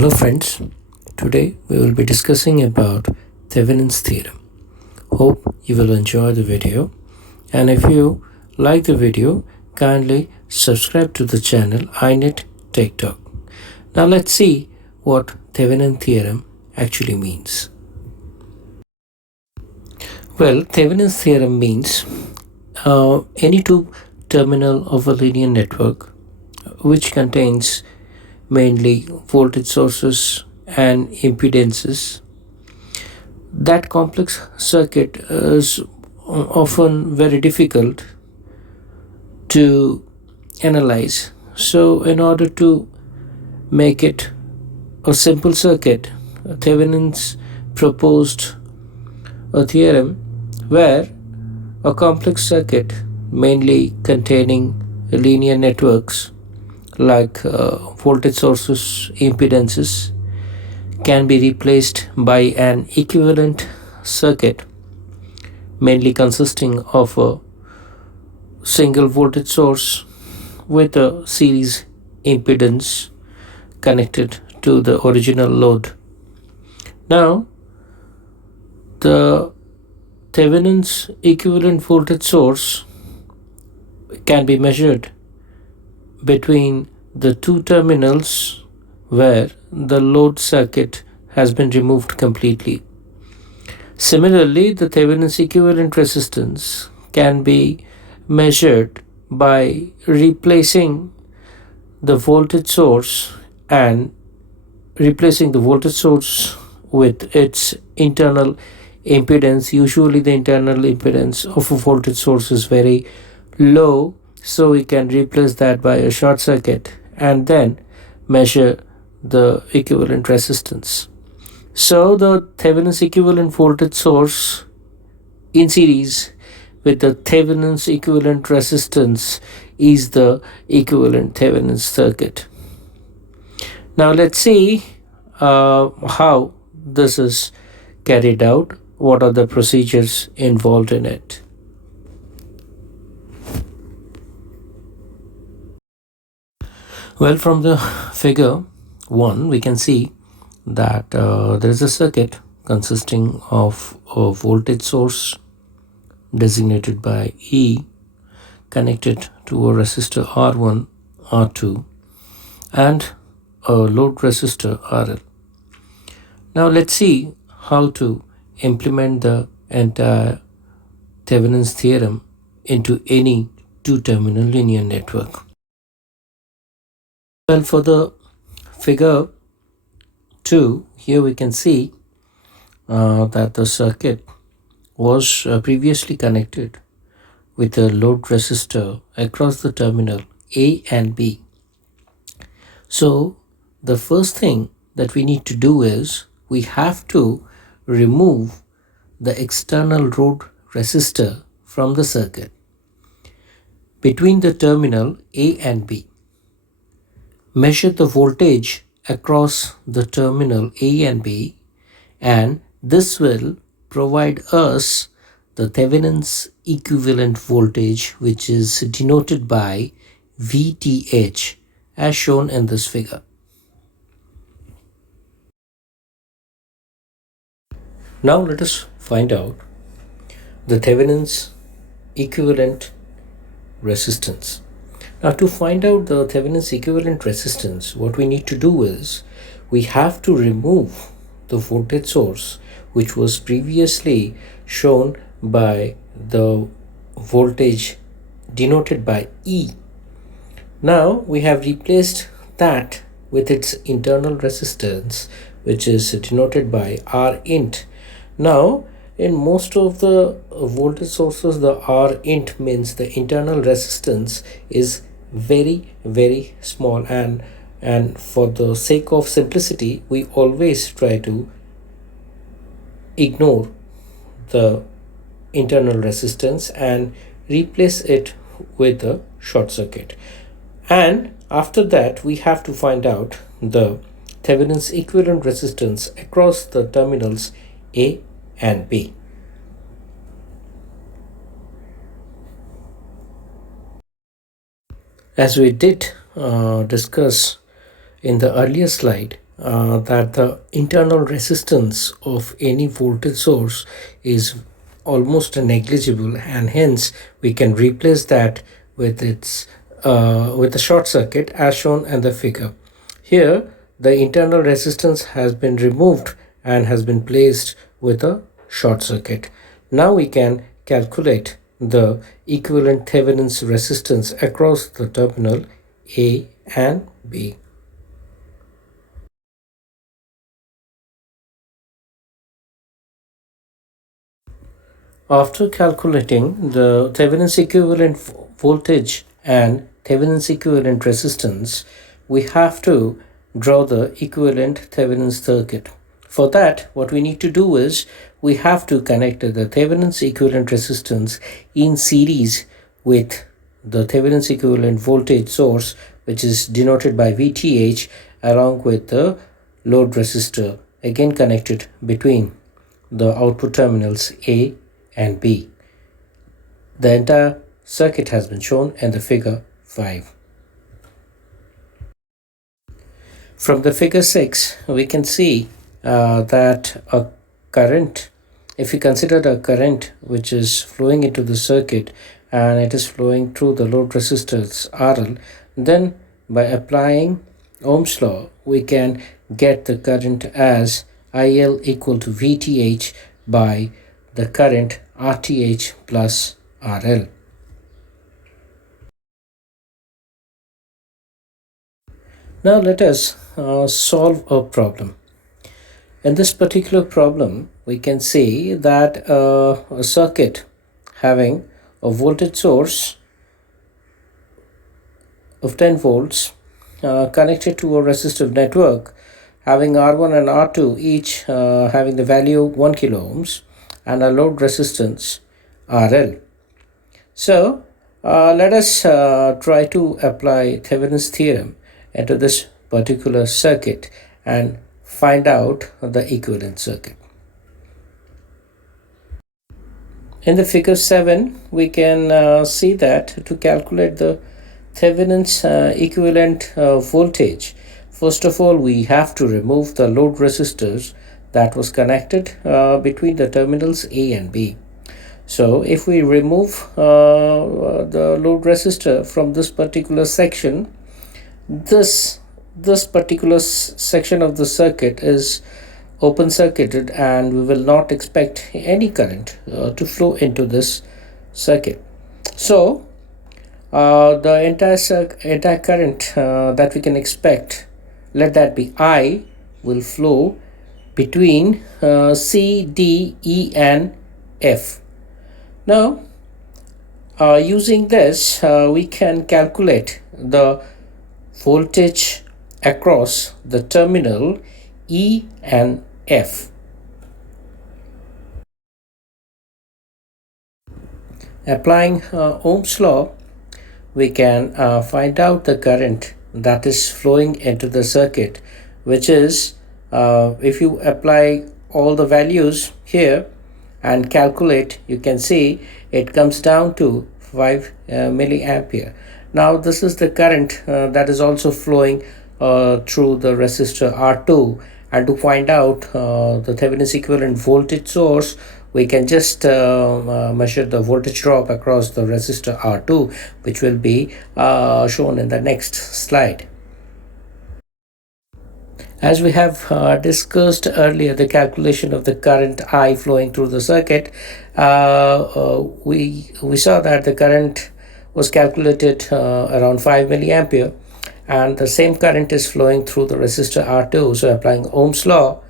Hello friends, today we will be discussing about Thevenin's theorem. Hope you will enjoy the video, and if you like the video, kindly subscribe to the channel iNet Tech Talk. Now let's see what Thevenin theorem actually means. Well, Thevenin's theorem means any two terminal of a linear network which contains mainly voltage sources and impedances. That complex circuit is often very difficult to analyze. So, in order to make it a simple circuit, Thevenins proposed a theorem where a complex circuit, mainly containing linear networks like voltage sources, impedances, can be replaced by an equivalent circuit, mainly consisting of a single voltage source with a series impedance connected to the original load. Now, the Thevenin's equivalent voltage source can be measured between the two terminals where the load circuit has been removed completely. Similarly, the Thevenin's equivalent resistance can be measured by replacing the voltage source and replacing the voltage source with its internal impedance. Usually the internal impedance of a voltage source is very low, so we can replace that by a short circuit and then measure the equivalent resistance. So the Thevenin's equivalent voltage source in series with the Thevenin's equivalent resistance is the equivalent Thevenin's circuit. Now let's see how this is carried out. What are the procedures involved in it? Well, from the figure 1, we can see that there is a circuit consisting of a voltage source designated by E connected to a resistor R1, R2 and a load resistor RL. Now let's see how to implement the entire Thevenin's theorem into any two-terminal linear network. Well, for the figure 2, here we can see that the circuit was previously connected with a load resistor across the terminal A and B. So the first thing that we need to do is we have to remove the external load resistor from the circuit between the terminal A and B. Measure the voltage across the terminal A and B, and this will provide us the Thevenin's equivalent voltage, which is denoted by VTH as shown in this figure. Now let us find out the Thevenin's equivalent resistance. Now to find out the Thevenin's equivalent resistance, what we need to do is we have to remove the voltage source which was previously shown by the voltage denoted by E. Now we have replaced that with its internal resistance, which is denoted by R int. Now in most of the voltage sources, the R int means the internal resistance is very small, and for the sake of simplicity we always try to ignore the internal resistance and replace it with a short circuit. And after that we have to find out the Thevenin's equivalent resistance across the terminals A and B. As we did discuss in the earlier slide, that the internal resistance of any voltage source is almost negligible, and hence we can replace that with its with a short circuit as shown in the figure. Here the internal resistance has been removed and has been placed with a short circuit. Now we can calculate the equivalent Thevenin's resistance across the terminal A and B. After calculating the Thevenin's equivalent voltage and Thevenin's equivalent resistance, we have to draw the equivalent Thevenin's circuit. For that, what we need to do is we have to connect the Thevenin's equivalent resistance in series with the Thevenin's equivalent voltage source, which is denoted by VTH, along with the load resistor, again connected between the output terminals A and B. The entire circuit has been shown in the figure 5. From the figure 6, we can see that a current, if we consider the current which is flowing into the circuit and it is flowing through the load resistors RL, then by applying Ohm's law, we can get the current as IL equal to VTH by the current RTH plus RL. Now let us solve a problem. In this particular problem, we can see that a circuit having a voltage source of 10 volts connected to a resistive network having R1 and R2 each having the value 1 kilo ohms and a load resistance RL. So let us try to apply Thevenin's theorem into this particular circuit and find out the equivalent circuit. In the figure 7, we can see that to calculate the Thevenin's equivalent voltage, first of all we have to remove the load resistors that was connected between the terminals A and B. So if we remove the load resistor from this particular section, this particular section of the circuit is open circuited and we will not expect any current to flow into this circuit. So the entire current that we can expect, let that be I, will flow between C, D, E and F. Now using this we can calculate the voltage across the terminal E and F. Applying Ohm's law, we can find out the current that is flowing into the circuit, which is if you apply all the values here and calculate, you can see it comes down to 5 milliampere. Now this is the current that is also flowing through the resistor R2, and to find out the Thevenin's equivalent voltage source, we can just measure the voltage drop across the resistor R2, which will be shown in the next slide. As we have discussed earlier, the calculation of the current I flowing through the circuit, we saw that the current was calculated around 5 milliampere, and the same current is flowing through the resistor R2. So applying Ohm's law,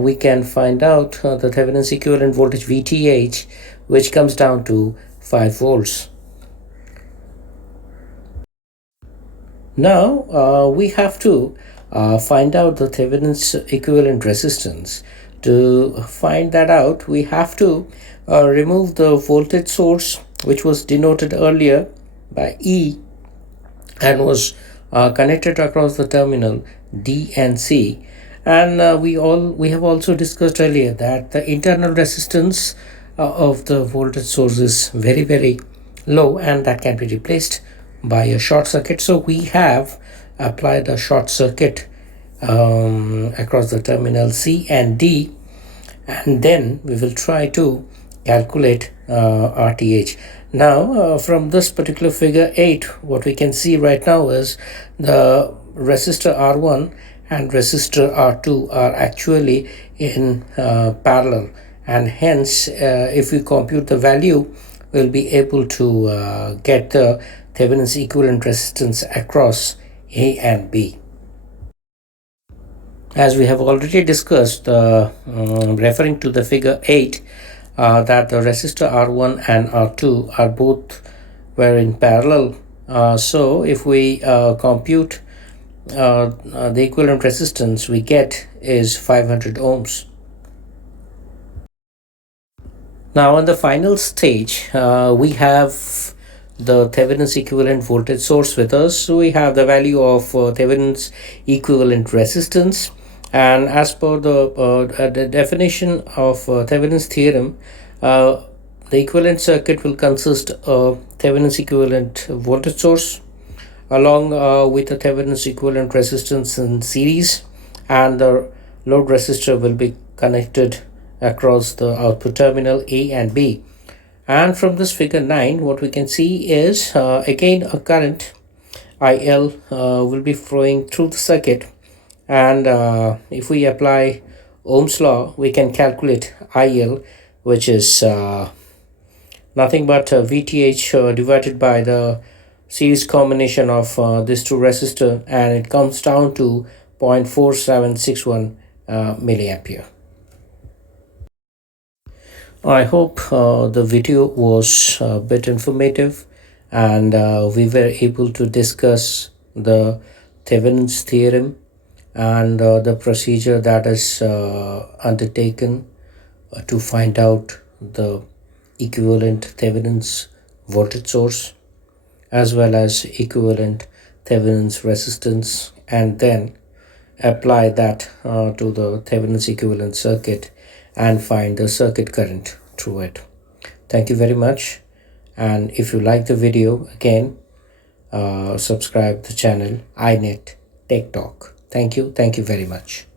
we can find out the Thevenin's equivalent voltage VTH, which comes down to 5 volts. Now we have to find out the Thevenin's equivalent resistance. To find that out, we have to remove the voltage source, which was denoted earlier by E and was connected across the terminal D and C. And we have also discussed earlier that the internal resistance of the voltage source is very, very low, and that can be replaced by a short circuit. So we have applied a short circuit across the terminal C and D, and then we will try to calculate RTH. Now from this particular figure 8, what we can see right now is the resistor R1 and resistor R2 are actually in parallel, and hence if we compute the value, we'll be able to get the Thevenin's equivalent resistance across A and B. As we have already discussed, referring to the figure 8, that the resistor R1 and R2 are both were in parallel. So if we compute the equivalent resistance we get is 500 ohms. Now in the final stage, we have the Thevenin's equivalent voltage source with us. So we have the value of Thevenin's equivalent resistance, and as per the definition of Thevenin's theorem, the equivalent circuit will consist of Thevenin's equivalent voltage source along with the Thevenin's equivalent resistance in series, and the load resistor will be connected across the output terminal A and B. And from this figure 9, what we can see is again a current IL will be flowing through the circuit, and if we apply Ohm's law, we can calculate IL, which is nothing but VTH divided by the series combination of these two resistors, and it comes down to 0.4761 milliampere. I hope the video was a bit informative, and we were able to discuss the Thevenin's theorem and the procedure that is undertaken to find out the equivalent Thevenin's voltage source as well as equivalent Thevenin's resistance, and then apply that to the Thevenin's equivalent circuit and find the circuit current through it. Thank you very much, and if you like the video, again subscribe the channel iNet Tech Talk. Thank you very much.